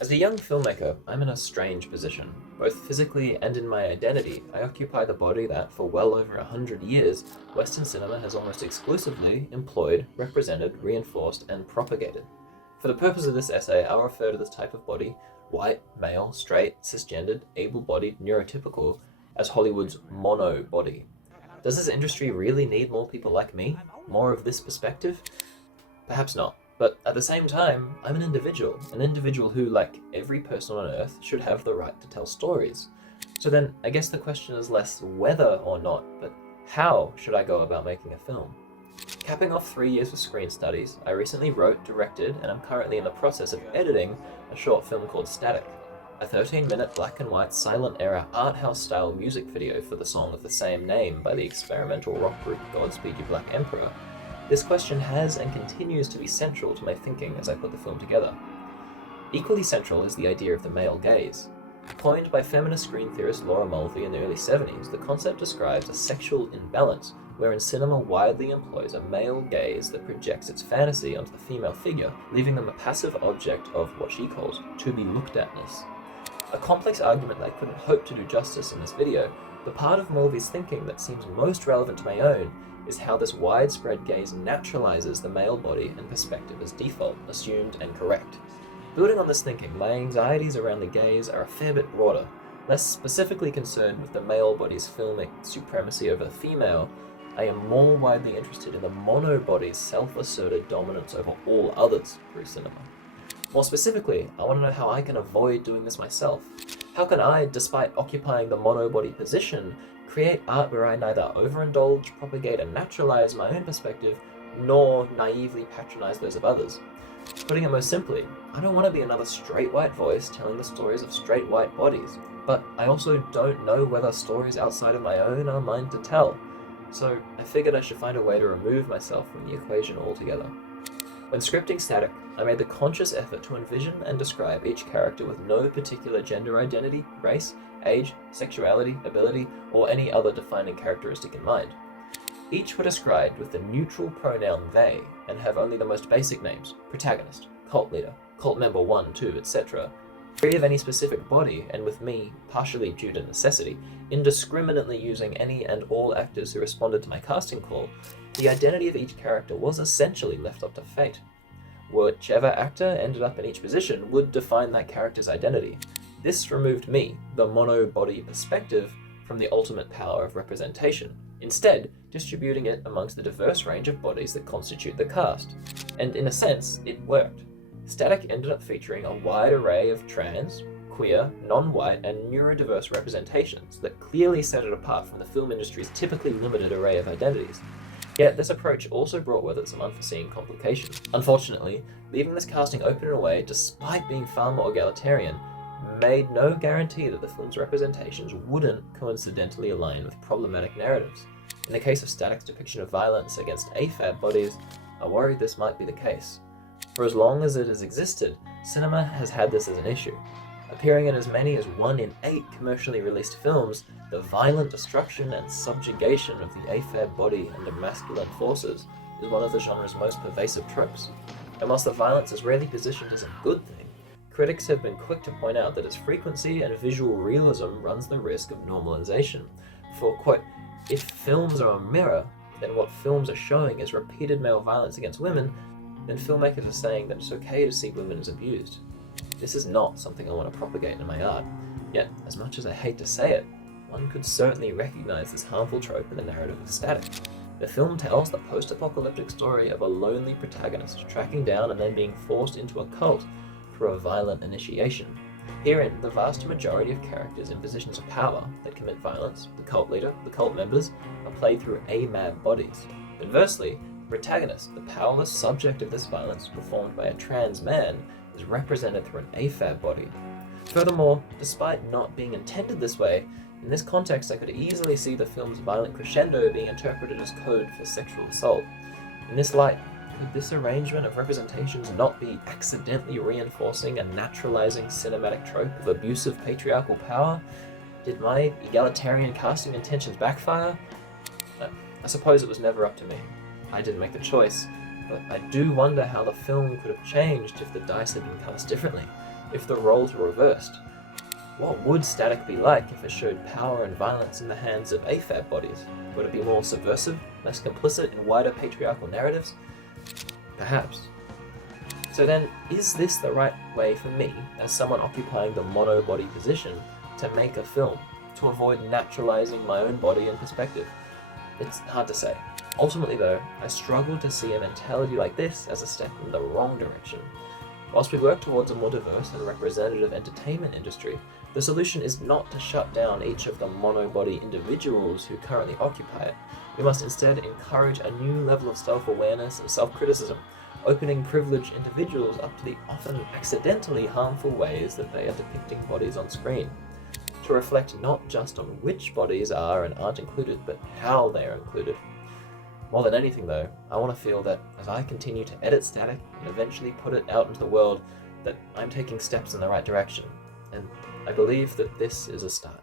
As a young filmmaker, I'm in a strange position. Both physically and in my identity, I occupy the body that, for well over 100 years, Western cinema has almost exclusively employed, represented, reinforced, and propagated. For the purpose of this essay, I'll refer to this type of body, white, male, straight, cisgendered, able-bodied, neurotypical, as Hollywood's mono body. Does this industry really need more people like me? More of this perspective? Perhaps not. But at the same time, I'm an individual who, like every person on Earth, should have the right to tell stories. So then, I guess the question is less whether or not, but how should I go about making a film? Capping off 3 years of screen studies, I recently wrote, directed, and I'm currently in the process of editing a short film called Static, a 13-minute black and white silent era art house style music video for the song of the same name by the experimental rock group Godspeed You, Emperor. This question has and continues to be central to my thinking as I put the film together. Equally central is the idea of the male gaze. Coined by feminist screen theorist Laura Mulvey in the early 70s, the concept describes a sexual imbalance wherein cinema widely employs a male gaze that projects its fantasy onto the female figure, leaving them a passive object of what she calls to be looked atness. A complex argument that I couldn't hope to do justice in this video, the part of Mulvey's thinking that seems most relevant to my own is how this widespread gaze naturalizes the male body and perspective as default, assumed, and correct. Building on this thinking, my anxieties around the gaze are a fair bit broader. Less specifically concerned with the male body's filmic supremacy over the female, I am more widely interested in the mono body's self-asserted dominance over all others through cinema. More specifically, I want to know how I can avoid doing this myself. How can I, despite occupying the mono body position, create art where I neither overindulge, propagate, and naturalize my own perspective, nor naively patronize those of others? Putting it most simply, I don't want to be another straight white voice telling the stories of straight white bodies, but I also don't know whether stories outside of my own are mine to tell. So I figured I should find a way to remove myself from the equation altogether. When scripting Static, I made the conscious effort to envision and describe each character with no particular gender identity, race, age, sexuality, ability, or any other defining characteristic in mind. Each were described with the neutral pronoun they, and have only the most basic names: protagonist, cult leader, cult member 1, 2, etc., free of any specific body, and with me, partially due to necessity, indiscriminately using any and all actors who responded to my casting call. The identity of each character was essentially left up to fate. Whichever actor ended up in each position would define that character's identity. This removed me, the mono-body perspective, from the ultimate power of representation, instead distributing it amongst the diverse range of bodies that constitute the cast. And in a sense, it worked. Static ended up featuring a wide array of trans, queer, non-white, and neurodiverse representations that clearly set it apart from the film industry's typically limited array of identities. Yet this approach also brought with it some unforeseen complications. Unfortunately, leaving this casting open in a way, despite being far more egalitarian, made no guarantee that the film's representations wouldn't coincidentally align with problematic narratives. In the case of Static's depiction of violence against AFAB bodies, I worried this might be the case. For as long as it has existed, cinema has had this as an issue. Appearing in as many as 1 in 8 commercially released films, the violent destruction and subjugation of the AFAB body under masculine forces is one of the genre's most pervasive tropes. And whilst the violence is rarely positioned as a good thing, critics have been quick to point out that its frequency and visual realism runs the risk of normalization. For, quote, if films are a mirror, then what films are showing is repeated male violence against women, then filmmakers are saying that it's okay to see women as abused. This is not something I want to propagate in my art, yet as much as I hate to say it, one could certainly recognize this harmful trope in the narrative of Static. The film tells the post-apocalyptic story of a lonely protagonist tracking down and then being forced into a cult through a violent initiation. Herein, the vast majority of characters in positions of power that commit violence, the cult leader, the cult members, are played through AMAB bodies. Conversely, the protagonist, the powerless subject of this violence performed by a trans man, is represented through an AFAB body. Furthermore, despite not being intended this way, in this context I could easily see the film's violent crescendo being interpreted as code for sexual assault. In this light, could this arrangement of representations not be accidentally reinforcing and naturalizing cinematic trope of abusive patriarchal power? Did my egalitarian casting intentions backfire? No, I suppose it was never up to me. I didn't make the choice, but I do wonder how the film could have changed if the dice had been cast differently. if the roles were reversed? What would static be like if it showed power and violence in the hands of AFAB bodies? Would it be more subversive, less complicit in wider patriarchal narratives? Perhaps. So then, is this the right way for me, as someone occupying the mono-body position, to make a film, to avoid naturalizing my own body and perspective? It's hard to say. Ultimately though, I struggle to see a mentality like this as a step in the wrong direction. Whilst we work towards a more diverse and representative entertainment industry, the solution is not to shut down each of the mono-body individuals who currently occupy it. We must instead encourage a new level of self-awareness and self-criticism, opening privileged individuals up to the often accidentally harmful ways that they are depicting bodies on screen. To reflect not just on which bodies are and aren't included, but how they are included. More than anything though, I want to feel that as I continue to edit static and eventually put it out into the world, that I'm taking steps in the right direction. And I believe that this is a start.